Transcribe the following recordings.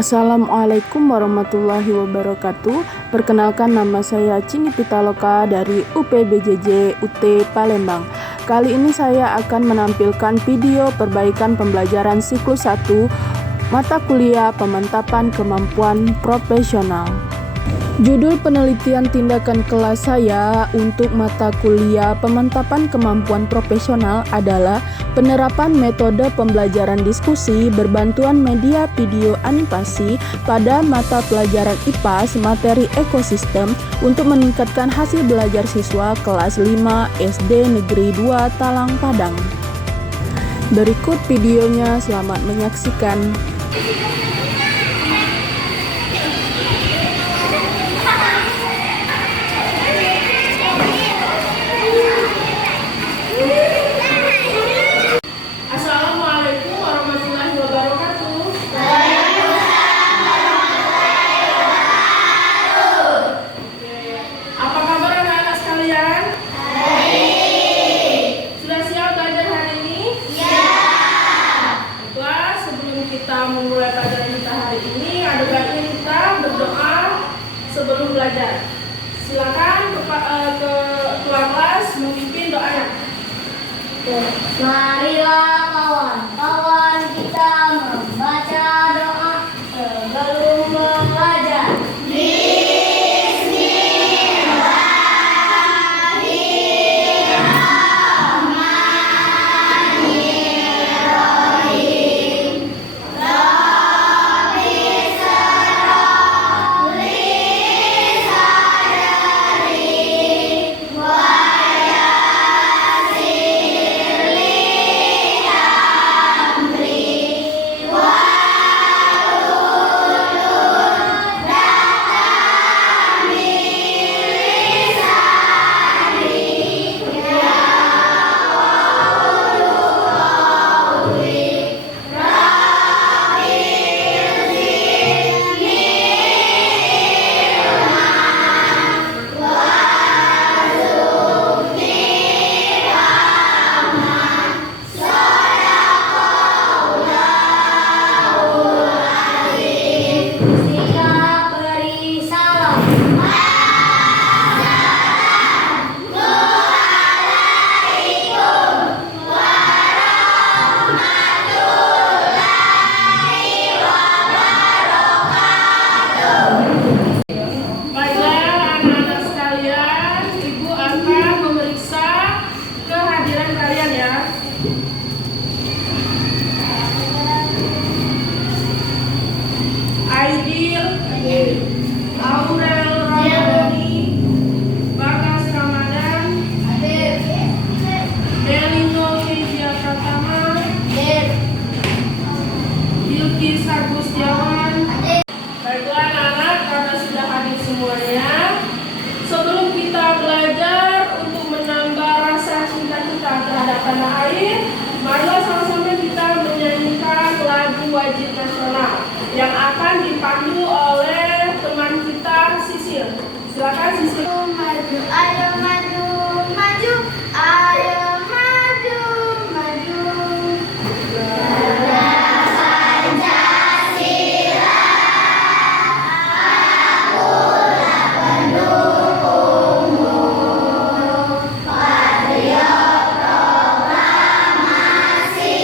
Assalamualaikum warahmatullahi wabarakatuh. Perkenalkan, nama saya Cini Pitaloka dari UPBJJ UT Palembang. Kali ini saya akan menampilkan video perbaikan pembelajaran siklus 1 mata kuliah pemantapan kemampuan profesional. Judul penelitian tindakan kelas saya untuk mata kuliah pemantapan kemampuan profesional adalah penerapan metode pembelajaran diskusi berbantuan media video animasi pada mata pelajaran IPA materi ekosistem untuk meningkatkan hasil belajar siswa kelas 5 SD Negeri 2 Talang Padang. Berikut videonya, selamat menyaksikan. Memulai pelajaran kita hari ini, ada baiknya kita berdoa sebelum belajar. Silakan ketua kelas memimpin doanya. Marilah kawan-kawan kita membaca doa sebelum belajar. Aurel Ramadhani, Bagas Ramadan, Delino Kezia Pratama, Bilkis Agustiawan. Baiklah anak-anak, karena sudah hadir semuanya, sebelum kita belajar untuk menambah rasa cinta kita terhadap tanah air, marilah sama-sama kita menyanyikan lagu wajib nasional yang akan dipandu oleh teman kita Sisil. Silakan Sisil. Maju, ayo maju, maju, ayo maju, maju. Pancasila, akulah pendukungmu. Patriot proklamasi,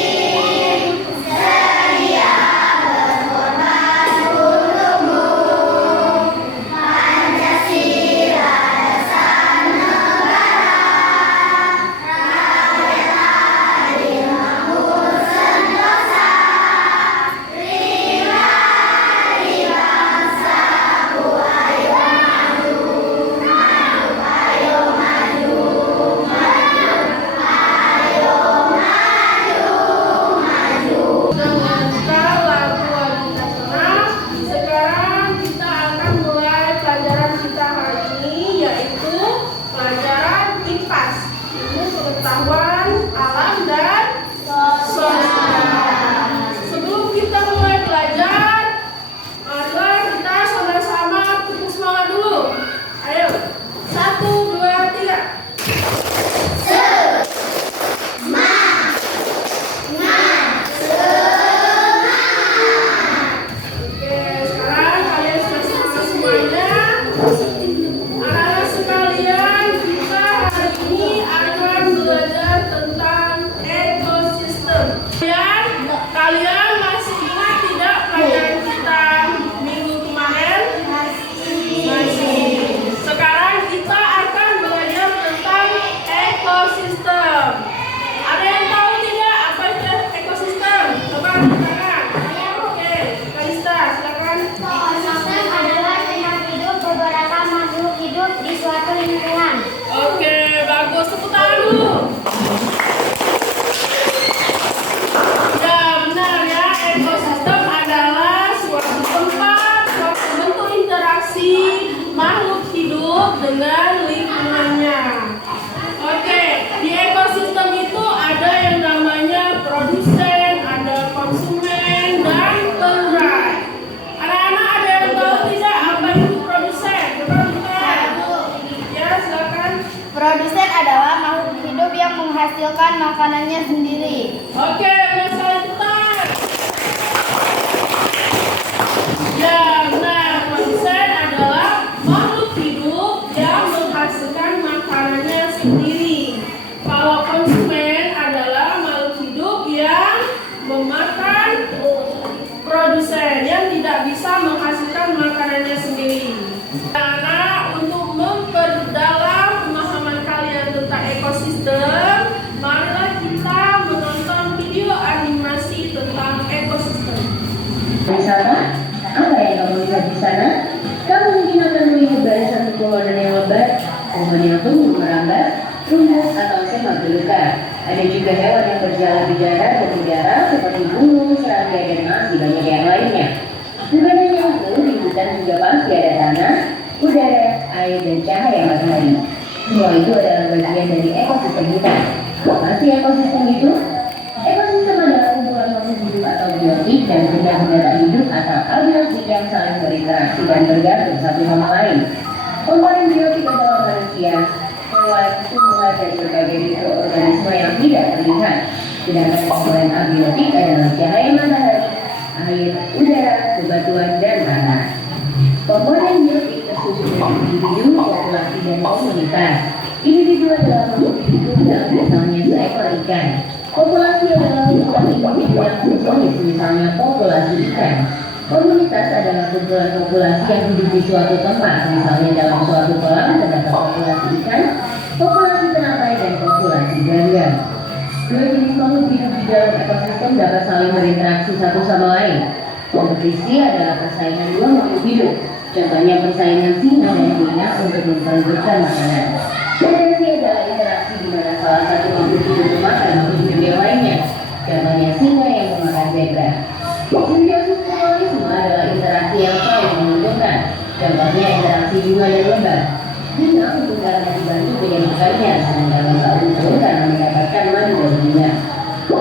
sedia berkorban untukmu. Pancasila dasar negara. makanannya sendiri. Oke, selanjutnya. Ya, nah, konsen adalah makhluk hidup yang menghasilkan makanannya sendiri. Kalau konsumen adalah makhluk hidup yang memakan produsen yang tidak bisa menghasilkan makanannya sendiri. Karena untuk memperdalam pemahaman kalian tentang ekosistem, marilah kita menonton video animasi tentang ekosistem. Wisata? Apa yang kamu lihat di sana? Kamu mungkin akan melihat barisan pepohonan yang lebat, pohon yang tumbuh merambat, rumput atau semak belukar. Ada juga hewan yang berjalan di darat dan udara seperti burung, serangga, dan masih banyak yang lainnya. Bukan hanya itu, di hutan juga pasti ada tanah, udara, air, dan cahaya matahari. Semua itu adalah bagian dari ekosistem hutan. Apa sih ekosistem itu? Ekosistem adalah kumpulan makhluk hidup atau biotik dan benda-benda tak hidup atau abiotik yang saling berinteraksi dan bergantung satu sama lain. Komponen biotik adalah manusia, hewan, tumbuhan, dan berbagai mikroorganisme yang tidak terlihat. Sedangkan komponen abiotik adalah cahaya matahari, air, udara, bebatuan, dan tanah. Komponen biotik tersusun dari individu, populasi, dan komunitas. Individu adalah makhluk hidup yang misalnya seekor ikan. Populasi adalah kumpulan individu yang homogenis, misalnya populasi ikan. Komunitas adalah kumpulan populasi yang hidup di suatu tempat, misalnya dalam suatu kolam terdapat populasi ikan, populasi teratai, dan populasi ganggang. Dua jenis makhluk hidup di dalam ekosistem dapat saling berinteraksi satu sama lain. Kompetisi adalah persaingan dua makhluk hidup. Contohnya persaingan singa dan hiena untuk memperebutkan makanan. Predasi adalah interaksi di mana salah satu makhluk hidup memakan makhluk hidup yang lainnya. Contohnya singa yang memakan zebra. Simbiosis mutualisme adalah interaksi yang saling menguntungkan. Contohnya interaksi bunga dan lebah. Bunga untung karena dibantu menyembuhkannya, sedangkan lebah untung karena mendapatkan madu dari bunga.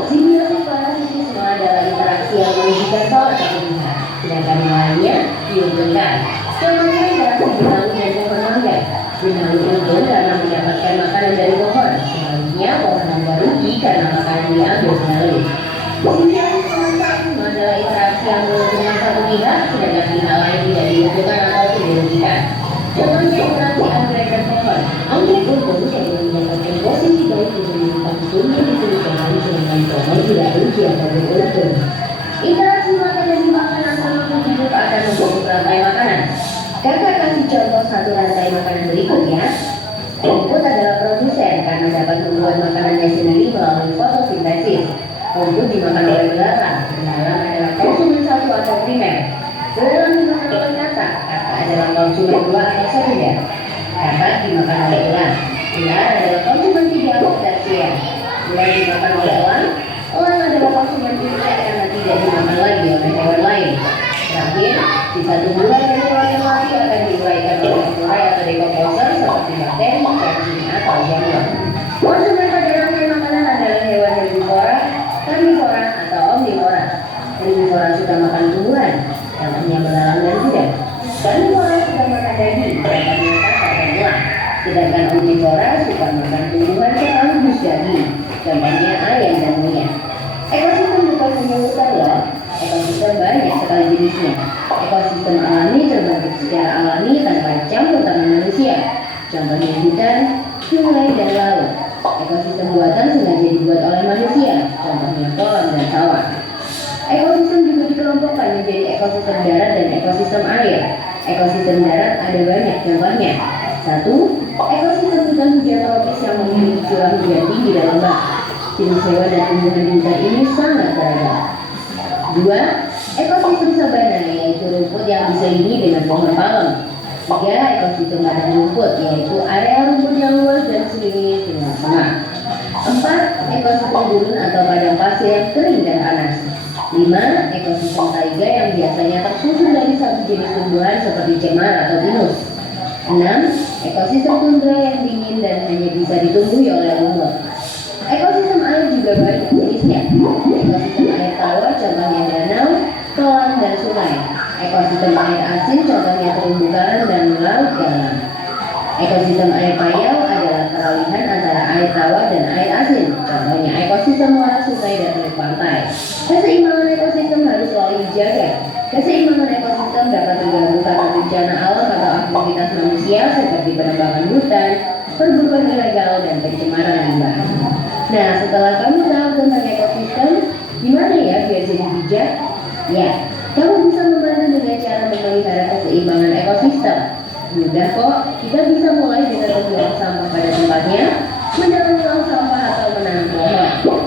Simbiosis parasitisme adalah interaksi yang merugikan salah satu pihak, sedangkan yang lainnya diuntungkan. Contohnya interaksi benalu dan pohon mangga. Benalu untung karena mendapatkan makanan dari pohon, sebaliknya pohon mangga rugi karena makanan diambil benalu. Simbiosis komunikasi adalah interaksi yang menguntungkan satu pihak, sedangkan pihak lain tidak diuntungkan atau dirugikan. Contohnya interaksi anggrek dan pohon. Anggrek untung karena mendapatkan posisi baik di tempat tumbuh di kulit pohon, sedangkan pohon tidak rugi atau beruntung. Interaksi makan dan dimakan antar makhluk hidup akan membentuk rantai makanan. Kakak kasih contoh satu rantai makanan berikut ya. Rumput adalah produsen karena dapat membuat makanannya sendiri melalui fotosintesis. Rumput dimakan oleh belalang. Belalang adalah konsumen satu atau primer. Belalang dimakan oleh katak. Katak adalah konsumen dua atau sekunder. Katak dimakan oleh ular. Ular adalah konsumen tiga atau tersier. Ular dimakan oleh elang. Elang adalah konsumen puncak karena tidak dimakan lagi oleh hewan lain. Terakhir, sisa tumbuhan dan hewan yang mati akan diuraikan oleh flora atau dekomposer seperti bakteri, cacing, atau jamur. Konsumen pada rantai makanan adalah hewan herbivora, karnivora, atau omnivora. Herbivora suka makan tumbuhan, contohnya belalang dan kuda. Karnivora suka makan daging, contohnya katak dan elang. Sedangkan omnivora suka makan tumbuhan sekaligus daging, contohnya ayam dan monyet. Ekosistem bukan hanya hutan loh. Ekosistem banyak sekali jenisnya. Ekosistem alami terbentuk secara alami tanpa campur tangan manusia. Contohnya hutan, sungai, dan laut. Ekosistem buatan sengaja dibuat oleh manusia. Contohnya kolam dan sawah. Ekosistem juga dikelompokkan menjadi ekosistem darat dan ekosistem air. Ekosistem darat ada banyak contohnya. 1. Ekosistem hutan hujan tropis yang memiliki curah hujan tinggi dan lebat. Jenis hewan dan tumbuhan di hutan ini sangat beragam. 2. Ekosistem sabana, yaitu rumput yang diselimuti dengan pohon palem. 3. Ekosistem padang rumput, yaitu area rumput yang luas dan diselimuti dengan semak. 4. Ekosistem gurun atau padang pasir yang kering dan panas. 5. Ekosistem taiga yang biasanya tersusun dari satu jenis tumbuhan seperti cemara atau pinus. 6. Ekosistem tundra yang dingin dan hanya bisa ditumbuhi oleh lumut. Ekosistem air juga banyak jenisnya. Ekosistem air tawar contohnya danau, kolam, dan sungai. Ekosistem air asin contohnya terumbu karang dan laut dalam. Ekosistem air payau adalah peralihan antara air air tawar dan air asin, contohnya ekosistem muara sungai dan teluk pantai. Keseimbangan ekosistem harus selalu dijaga. Keseimbangan ekosistem dapat terganggu karena bencana alam atau aktivitas manusia seperti penebangan hutan, perburuan ilegal, dan pencemaran limbah. Nah, setelah kamu tahu tentang ekosistem, gimana ya biar jadi bijak? Ya, kamu bisa membantu dengan cara memelihara keseimbangan ekosistem. Mudah kok, kita bisa mulai dengan membuang sampah pada tempatnya, mendaur ulang sampah atau menanam pohon.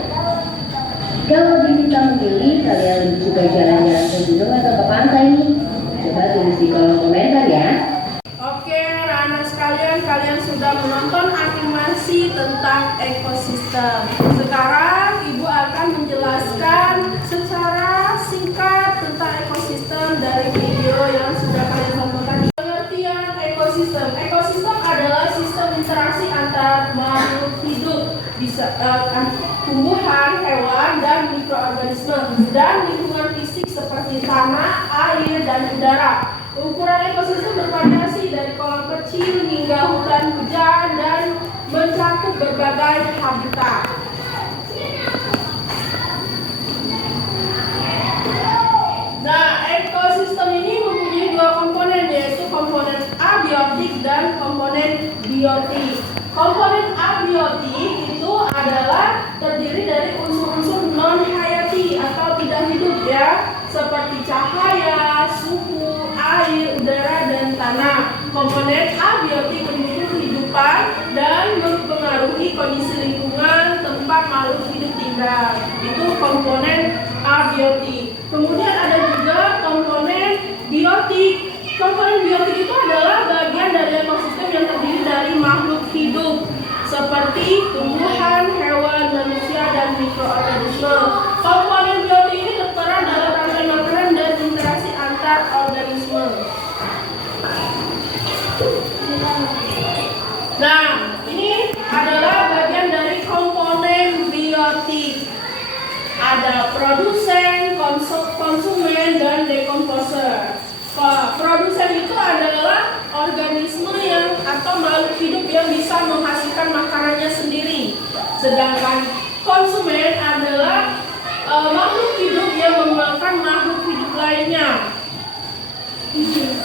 Kalau diminta memilih, kalian lebih suka jalan-jalan ke gunung atau ke pantai nih? Coba tulis di kolom komentar ya. Oke, anak sekalian, kalian sudah menonton animasi tentang ekosistem. Sekarang Ibu akan menjelaskan secara singkat tentang ekosistem dari video yang sudah kalian tonton. Pengertian ekosistem. Ekosistem adalah sistem interaksi antar makhluk hidup, bisa tumbuhan, hewan, dan mikroorganisme, dan lingkungan fisik seperti tanah, air, dan udara. Ukuran ekosistem bervariasi dari kolam kecil hingga hutan hujan dan mencakup berbagai habitat. Nah, ekosistem ini mempunyai dua komponen, yaitu komponen abiotik dan komponen biotik. Komponen abiotik itu adalah terdiri dari unsur-unsur non-hayati atau tidak hidup ya, seperti cahaya, suhu, air, udara, dan tanah. Komponen abiotik mendukung kehidupan dan mempengaruhi kondisi lingkungan tempat makhluk hidup tinggal. Itu komponen abiotik. Kemudian ada juga komponen biotik. Komponen biotik itu adalah bagian dari ekosistem yang terdiri dari makhluk hidup seperti tumbuhan, hewan, manusia, dan mikroorganisme. Komponen biotik ini terperan dalam rantai makanan dan interaksi antar organisme. Nah, ini adalah bagian dari komponen biotik. Ada produsen, konsumen, dan dekomposer. Produsen itu adalah organisme yang atau makhluk hidup yang bisa menghasilkan makanannya sendiri. Sedangkan konsumen adalah makhluk hidup yang memakan makhluk hidup lainnya.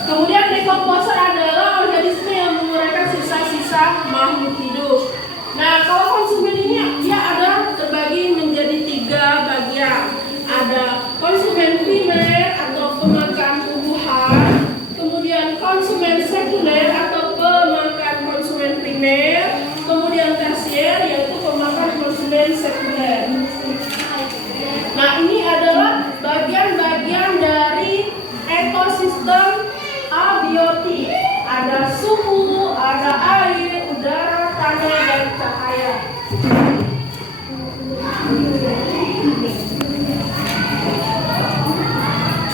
Kemudian dekomposer adalah organisme yang menguraikan sisa-sisa makhluk hidup. Nah, kalau konsumen ini dia ada terbagi menjadi 3 bagian. Ada konsumen primer atau pemakan tumbuhan, kemudian konsumen sekunder atau pemakan konsumen primer, kemudian tersier yaitu pemakan konsumen sekunder. Nah, ini adalah bagian-bagian dari ekosistem abiotik. Ada suhu, ada air, udara, tanah, dan cahaya.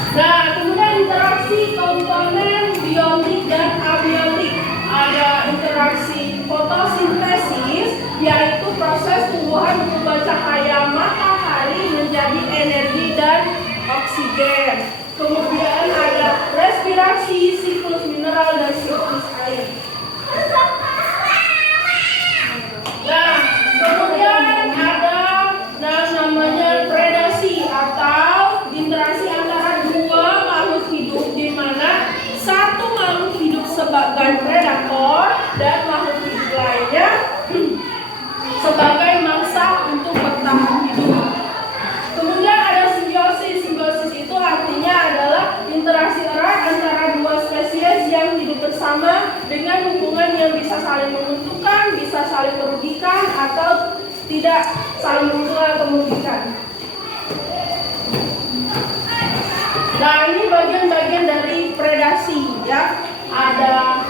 Nah, kemudian interaksi komponen biotik dan abiotik. Ada interaksi fotosintesis, yaitu proses tumbuhan mengubah cahaya matahari menjadi energi dan oksigen. Kemudian ada respirasi, siklus mineral, dan siklus air. Nah, kemudian ada namanya predasi atau interaksi antara dua makhluk hidup, di mana satu makhluk hidup sebagai predator dan makhluk hidup lainnya sebagai mangsa untuk bertahan hidup. Kemudian ada simbiosis. Simbiosis itu artinya adalah interaksi erat antara dua spesies yang hidup bersama dengan hubungan yang bisa saling menguntungkan, bisa saling merugikan, atau tidak saling menguntungkan atau merugikan. Nah, ini bagian-bagian dari predasi ya. Ada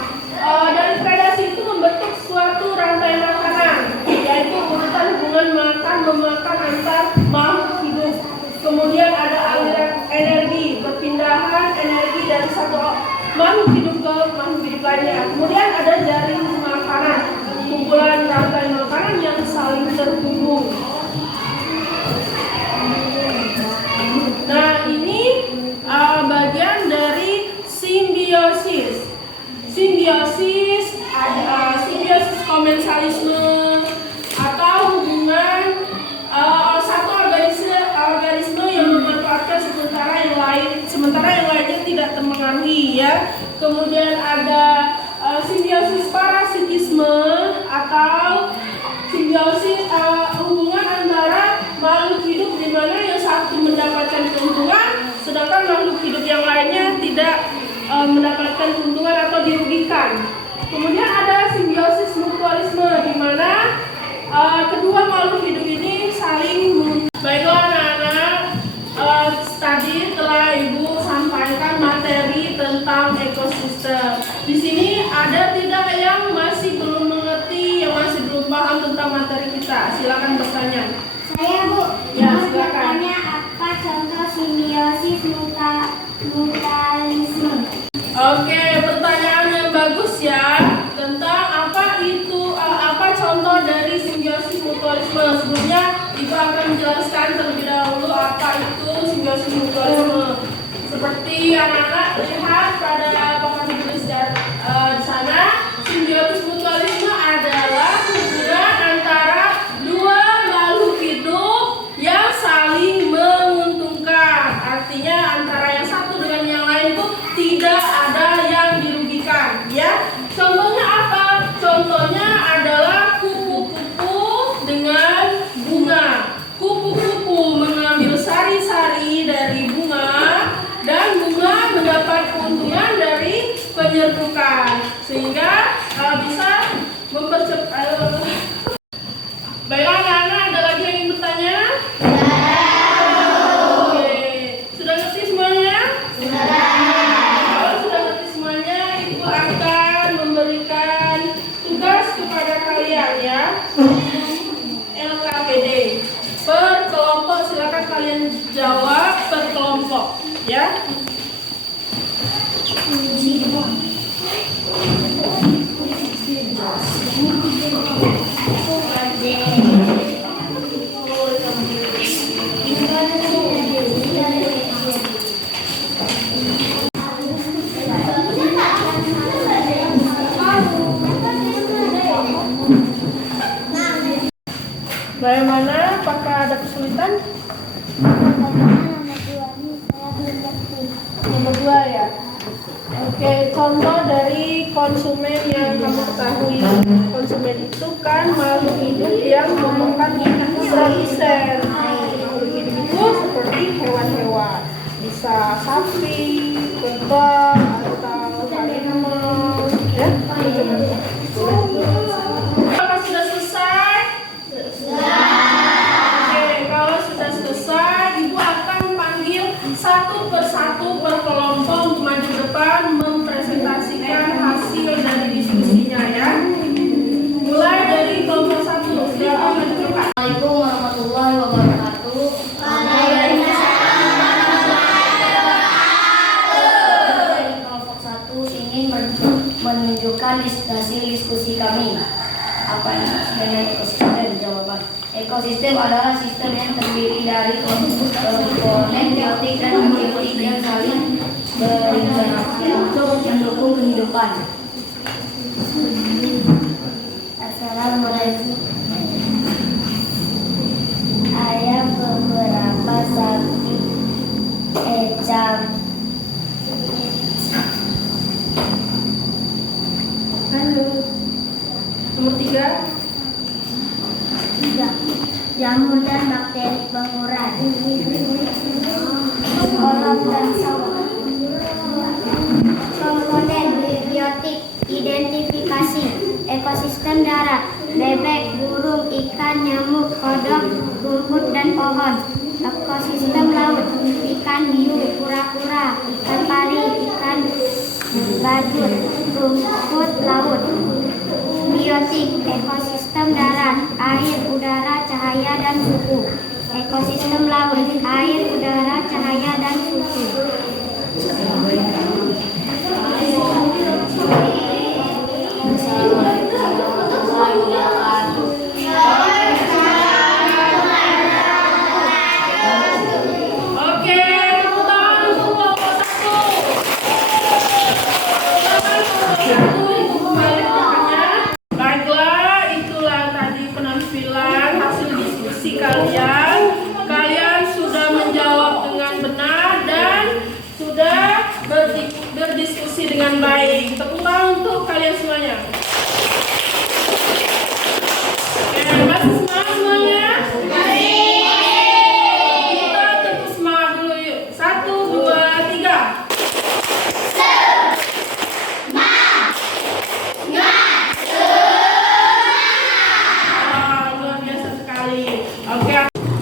dari predasi itu membentuk suatu rantai makanan, yaitu urutan hubungan makan memakan antar makhluk hidup. Kemudian ada aliran energi, perpindahan energi dari satu makhluk hidup ke makhluk hidup lainnya. Kemudian ada jaring makanan, kumpulan rantai makanan yang saling terhubung. Nah, ini bagian dari simbiosis. Simbiosis ada simbiosis komensalisme, sementara yang lainnya tidak terpengaruhi ya. Kemudian ada simbiosis parasitisme atau simbiosis hubungan antara makhluk hidup di mana yang satu mendapatkan keuntungan sedangkan makhluk hidup yang lainnya tidak mendapatkan keuntungan atau dirugikan. Kemudian ada simbiosis mutualisme di mana kedua makhluk hidup ini saling Baiklah anak-anak, tadi telah Ibu sampaikan materi tentang ekosistem. Di sini ada tidak yang masih belum mengerti, yang masih belum paham tentang materi kita? Silakan bertanya. Saya Bu, Ya, mau silakan. bertanya apa contoh simbiosis mutualisme? Oke, pertanyaan yang bagus ya. Tentang apa contoh dari simbiosis mutualisme. Sebelumnya Ibu akan menjelaskan terlebih dahulu apa itu simbiosis mutualisme. Seperti anak-anak lihat pada papan tulis di sana, simbiosis mutualisme adalah hubungan antara dua makhluk hidup yang saling menguntungkan. Artinya antara yang satu dengan yang lain itu tidak ada yang dirugikan, ya. Contohnya apa? Contohnya adalah kupu-kupu dengan bunga. Kupu-kupu mengambil sari-sari dari bunga dan bunga mendapat keuntungan dari penyerbukan sehingga bisa mempercepat. Baiklah anak-anak, ada lagi yang ingin bertanya? Oke, sudah ngerti semuanya? Kalau sudah ngerti semuanya, Ibu akan memberikan tugas kepada kalian ya. LKPD per kelompok, silakan kalian jawab per kelompok ya. Bagaimana? Apakah ada kesulitan? Nomor 2 ya. Oke, contoh dari konsumen yang kamu ketahui. Konsumen itu kan makhluk hidup yang memakan produsen. Makhluk hidup itu seperti hewan-hewan, bisa sapi, kerbau, atau harimau, ya. Apakah sudah selesai? Oke, kalau sudah selesai, Ibu akan panggil satu persatu per kelompok untuk maju depan mempresentasikan hasil dari diskusinya ya. Mulai dari kelompok 1, silakan maju depan. Assalamualaikum warahmatullahi wabarakatuh. Dari kelompok 1 ingin menunjukkan hasil diskusi kami. Apa yang sebenarnya ekosistem? Jawaban. Ekosistem adalah sistem yang terdiri dari komponen biotik dan abiotik yang saling berinteraksi untuk mendukung kehidupan. Assalamualaikum. Ada beberapa sapi ecam. Halo. Nomor 3. Jamur dan bakteri pengurai. Kolam dan saus. Komponen biotik, identifikasi, ekosistem darat, bebek, burung, ikan, nyamuk, kodok, rumput dan pohon. Ekosistem laut, ikan hiu, kura-kura, ikan pari, ikan badut, rumput laut. Biotik, ekosistem darat, air, udara, cahaya, dan suhu. Ekosistem laut, air, udara, cahaya, dan suhu. Oke, tepuk tangan untuk kelompok 1. Itu kembali ke depannya. Baiklah, itulah tadi penampilan hasil diskusi kalian. Kalian sudah menjawab dengan benar dan sudah dengan baik. Tepuk tangan untuk kalian semuanya. Oke, masih semangat semuanya? Kita tepuk semangat dulu yuk. 1, 2, 3. Luar biasa sekali.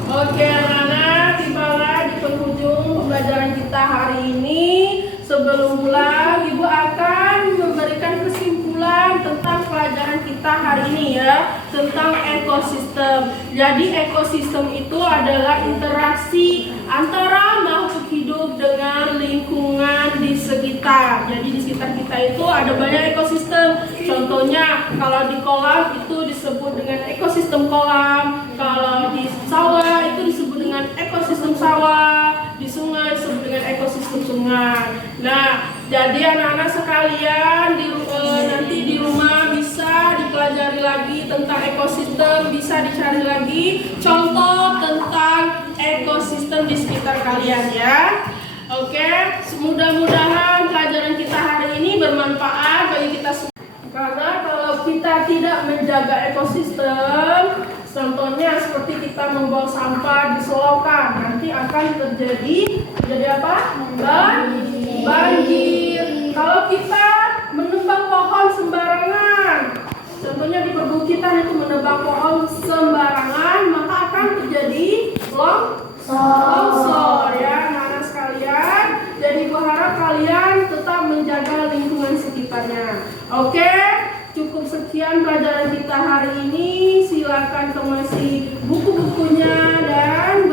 Oke anak-anak, tibalah di penghujung pembelajaran kita hari ini. Sebelum pulang, Ibu akan memberikan kesimpulan tentang pelajaran kita hari ini ya, tentang ekosistem. Jadi ekosistem itu adalah interaksi antara makhluk hidup dengan lingkungan di sekitar. Jadi di sekitar kita itu ada banyak ekosistem. Contohnya kalau di kolam itu disebut dengan ekosistem kolam, kalau di sawah itu disebut dengan ekosistem sawah, di sungai disebut dengan ekosistem sungai. Nah, jadi anak-anak sekalian nanti di rumah bisa dipelajari lagi tentang ekosistem, bisa dicari lagi contoh tentang ekosistem di sekitar kalian ya. Oke, mudah-mudahan pelajaran kita hari ini bermanfaat bagi kita semua. Karena kalau kita tidak menjaga ekosistem, contohnya seperti kita membuang sampah di selokan, nanti akan terjadi apa? Banjir. Kalau kita menebang pohon sembarangan, contohnya di perbukitan itu menebang pohon sembarangan, maka akan terjadi longsor ya anak-anak sekalian. Jadi berharap kalian tetap menjaga lingkungan sekitarnya. Oke, cukup sekian pelajaran kita hari ini. Silakan kemasi buku-bukunya dan